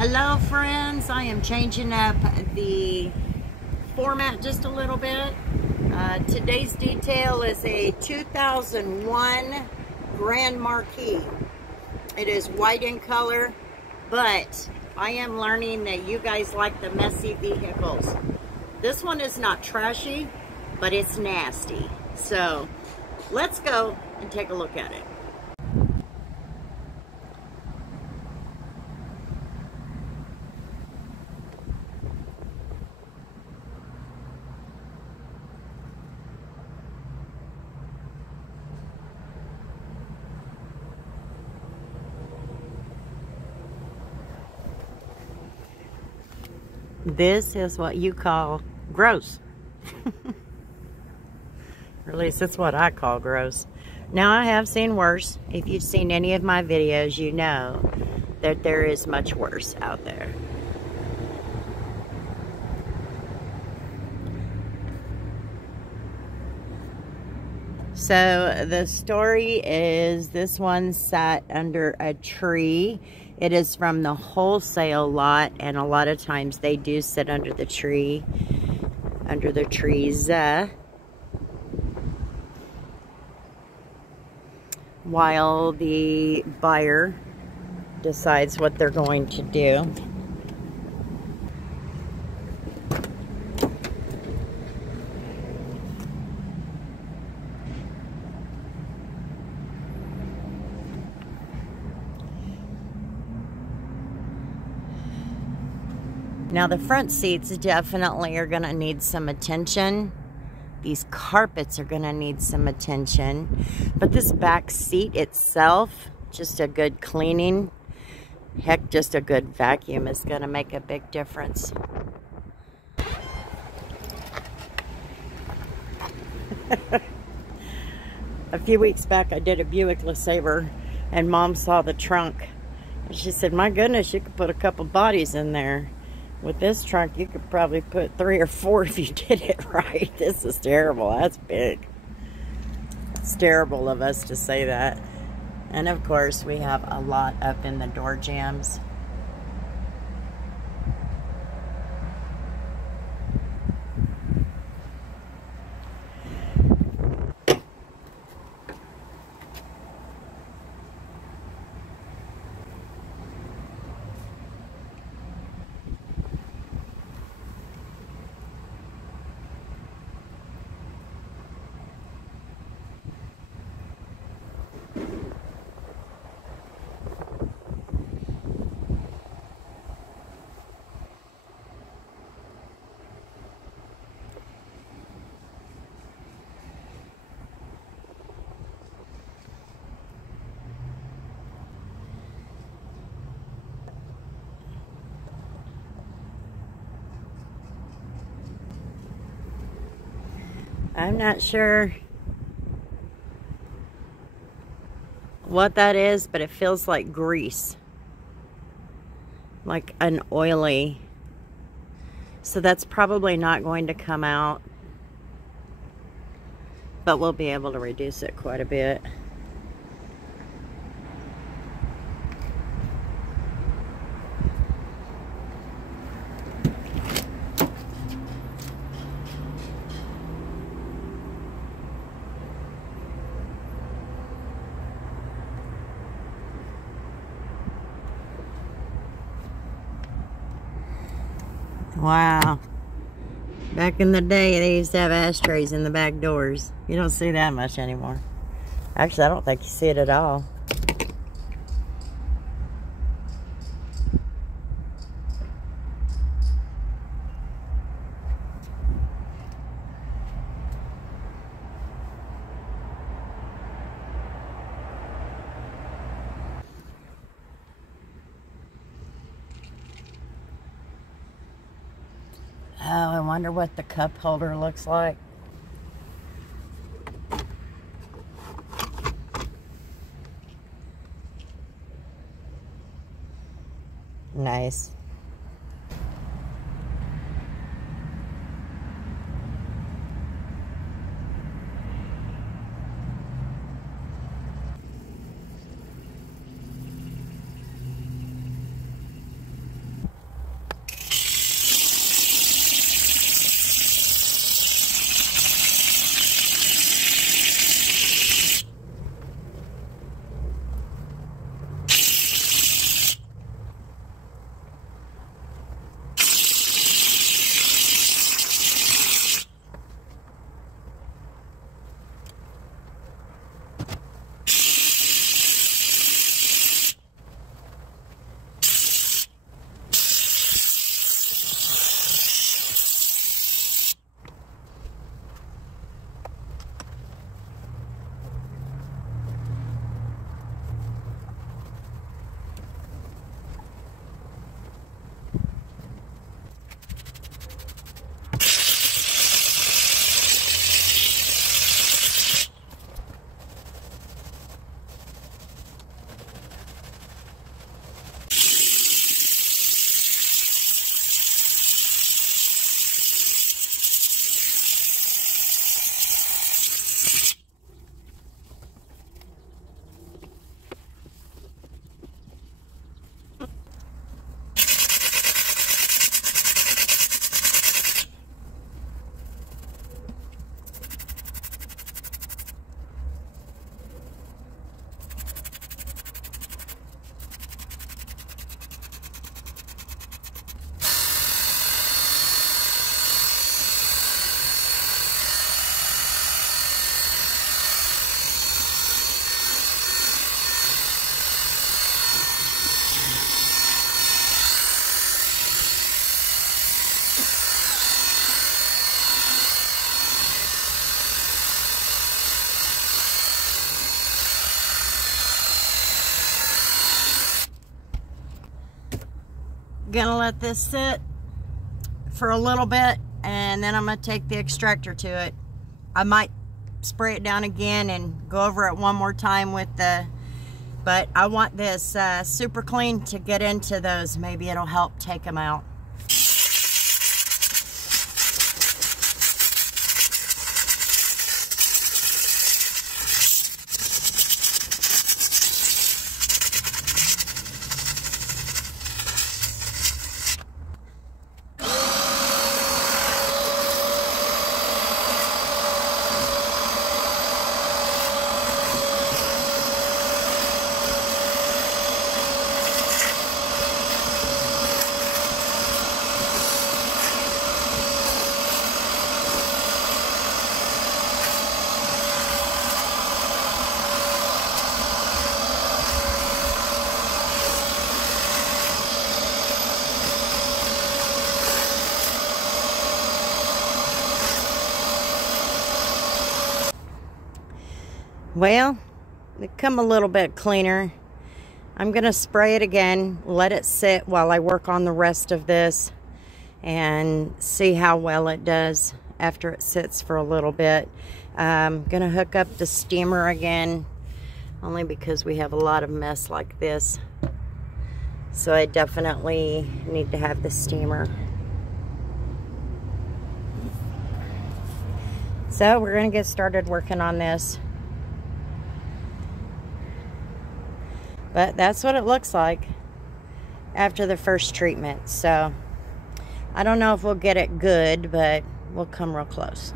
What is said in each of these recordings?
Hello friends, I am changing up the format just a little bit. Today's detail is a 2001 Grand Marquis. It is white in color, but I am learning that you guys like the messy vehicles. This one is not trashy, but it's nasty. So let's go and take a look at it. This is what you call gross. Or at least that's what I call gross. Now, I have seen worse. If you've seen any of my videos, you know that there is much worse out there. So the story is this one sat under a tree. It is from the wholesale lot, and a lot of times they do sit under the tree, under the trees, while the buyer decides what they're going to do. Now the front seats definitely are going to need some attention. These carpets are going to need some attention. But this back seat itself, just a good cleaning, heck, just a good vacuum is going to make a big difference. A few weeks back I did a Buick LeSabre and Mom saw the trunk. And she said, my goodness, you could put a couple bodies in there. With this trunk, you could probably put 3 or 4 if you did it right. This is terrible. That's big. It's terrible of us to say that. And of course, we have a lot up in the door jambs. I'm not sure what that is, but it feels like grease. Like an oily. So that's probably not going to come out. But we'll be able to reduce it quite a bit. Wow. Back in the day, they used to have ashtrays in the back doors. You don't see that much anymore. Actually, I don't think you see it at all. Oh, I wonder what the cup holder looks like. Nice. Gonna let this sit for a little bit, and then I'm gonna take the extractor to it. I might spray it down again and go over it one more time with the, but I want this super clean to get into those. Maybe it'll help take them out. Well, they come a little bit cleaner. I'm gonna spray it again, let it sit while I work on the rest of this and see how well it does after it sits for a little bit. I'm gonna hook up the steamer again, only because we have a lot of mess like this. So I definitely need to have the steamer. So we're gonna get started working on this. But that's what it looks like after the first treatment. So I don't know if we'll get it good, but we'll come real close.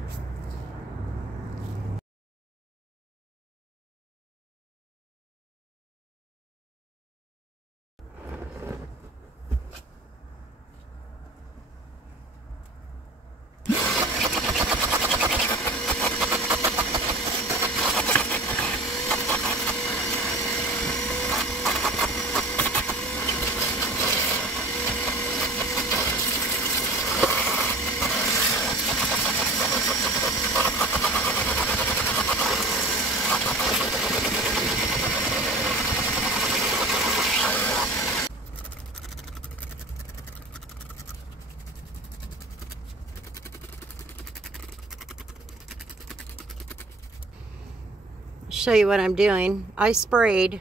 Show you what I'm doing. I sprayed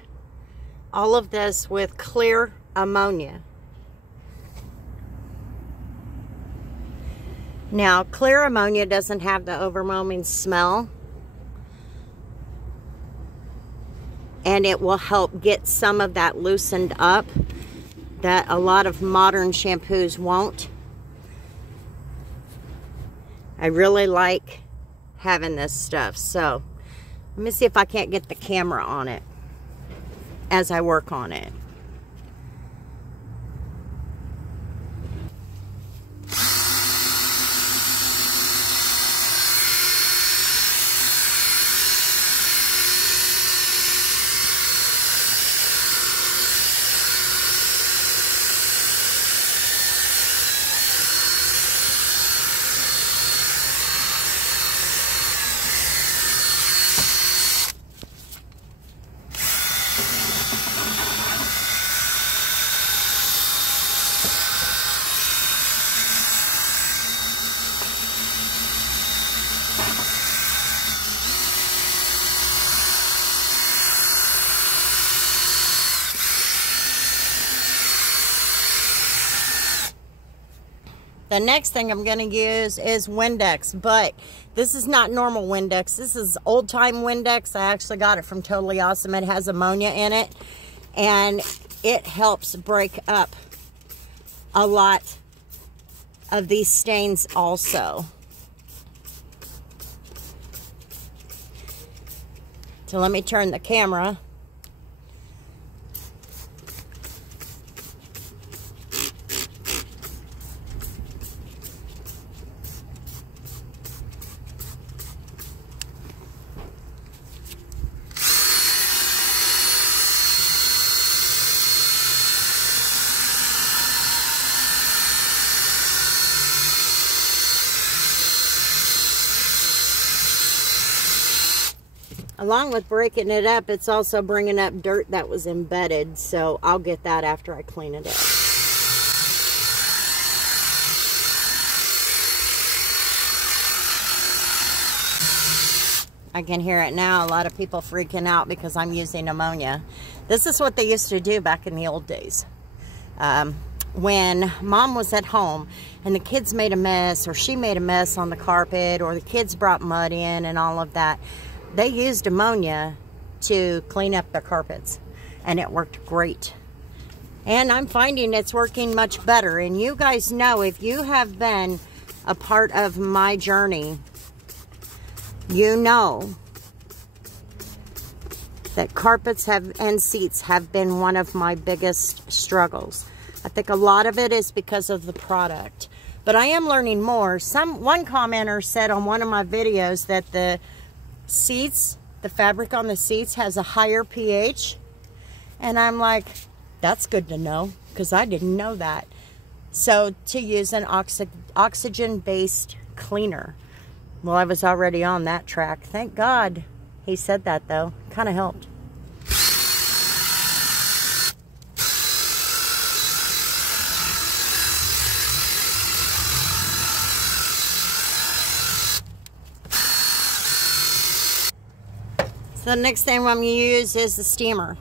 all of this with clear ammonia. Now, clear ammonia doesn't have the overwhelming smell, and it will help get some of that loosened up that a lot of modern shampoos won't. I really like having this stuff. So let me see if I can't get the camera on it as I work on it. The next thing I'm going to use is Windex, but this is not normal Windex. This is old-time Windex. I actually got it from Totally Awesome. It has ammonia in it, and it helps break up a lot of these stains also. So let me turn the camera. Along with breaking it up, it's also bringing up dirt that was embedded, so I'll get that after I clean it up. I can hear it now. A lot of people freaking out because I'm using ammonia. This is what they used to do back in the old days. When mom was at home and the kids made a mess, or she made a mess on the carpet, or the kids brought mud in and all of that, they used ammonia to clean up their carpets, and it worked great. And I'm finding it's working much better. And you guys know, if you have been a part of my journey, you know that carpets and seats have been one of my biggest struggles. I think a lot of it is because of the product, but I am learning more. One commenter said on one of my videos that the seats, the fabric on the seats has a higher pH, and I'm like, that's good to know, because I didn't know that. So to use an oxygen-based cleaner. Well, I was already on that track. Thank God he said that, though. Kind of helped. So the next thing I'm going to use is the steamer.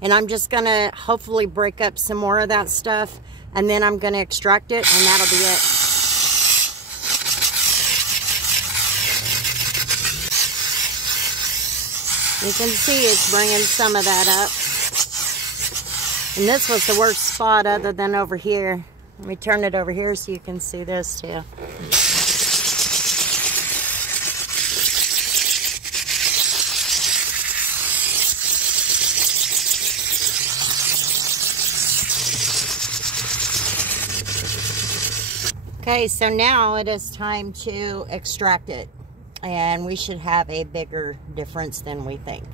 And I'm just going to hopefully break up some more of that stuff. And then I'm going to extract it, and that'll be it. You can see it's bringing some of that up. And this was the worst spot other than over here. Let me turn it over here so you can see this too. Okay, so now it is time to extract it, and we should have a bigger difference than we think.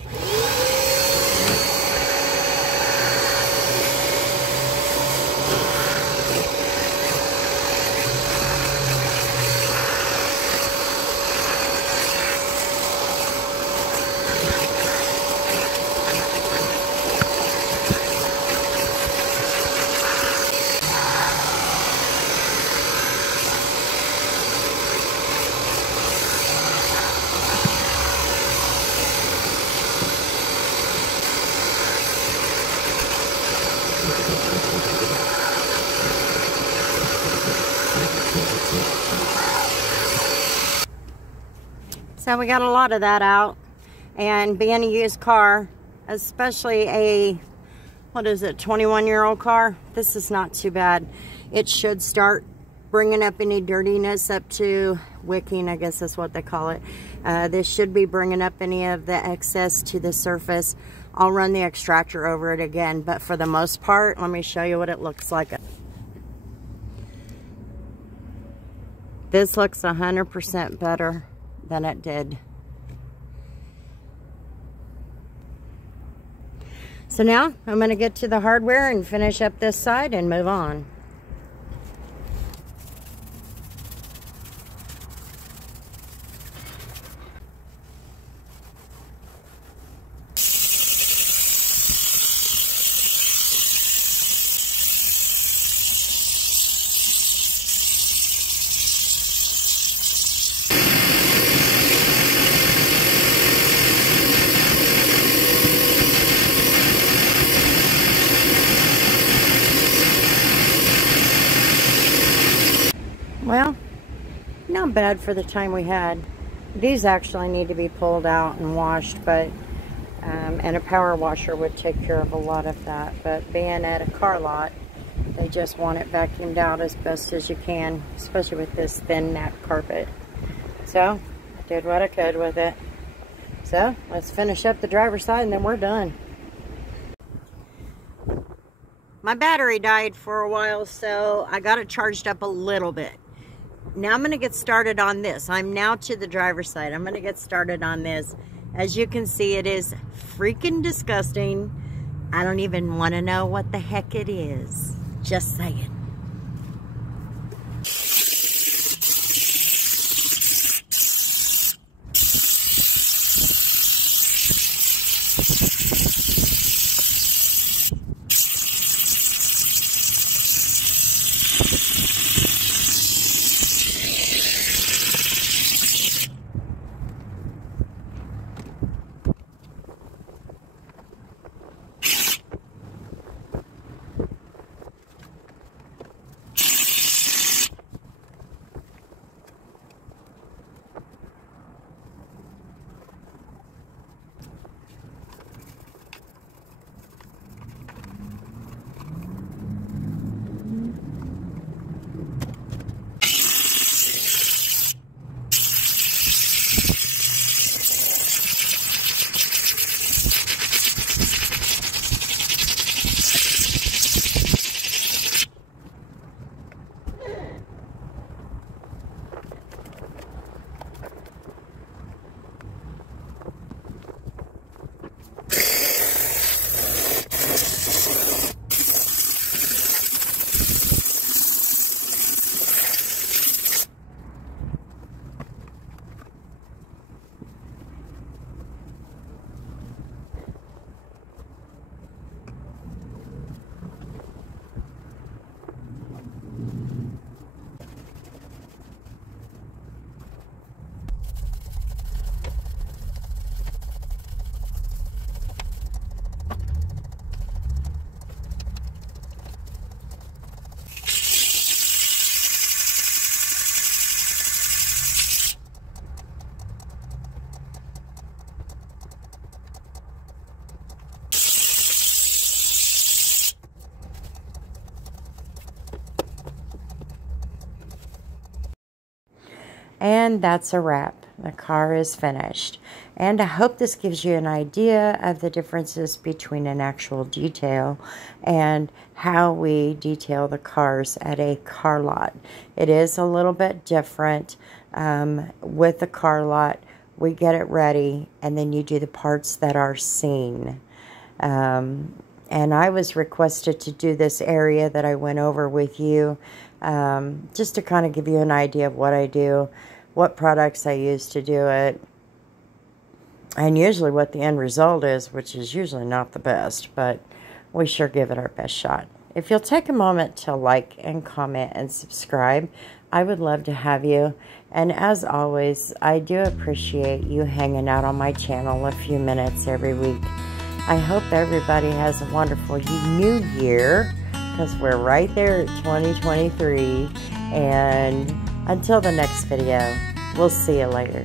So we got a lot of that out, and being a used car, especially a, what is it, 21-year-old car, this is not too bad. It should start bringing up any dirtiness up to wicking, I guess that's what they call it. This should be bringing up any of the excess to the surface. I'll run the extractor over it again, but for the most part, let me show you what it looks like. This looks 100% better than it did. So now I'm going to get to the hardware and finish up this side and move on. Well, not bad for the time we had. These actually need to be pulled out and washed, but and a power washer would take care of a lot of that. But being at a car lot, they just want it vacuumed out as best as you can, especially with this thin nap carpet. So I did what I could with it. So let's finish up the driver's side and then we're done. My battery died for a while, so I got it charged up a little bit. Now I'm going to get started on this. I'm now to the driver's side. I'm going to get started on this. As you can see, it is freaking disgusting. I don't even want to know what the heck it is. Just saying. And that's a wrap. The car is finished. And I hope this gives you an idea of the differences between an actual detail and how we detail the cars at a car lot. It is a little bit different. With the car lot, we get it ready and then you do the parts that are seen. And I was requested to do this area that I went over with you, just to kind of give you an idea of what I do, what products I use to do it, and usually what the end result is, which is usually not the best, but we sure give it our best shot. If you'll take a moment to like and comment and subscribe, I would love to have you. And as always, I do appreciate you hanging out on my channel a few minutes every week. I hope everybody has a wonderful new year, because we're right there at 2023. And until the next video, we'll see you later.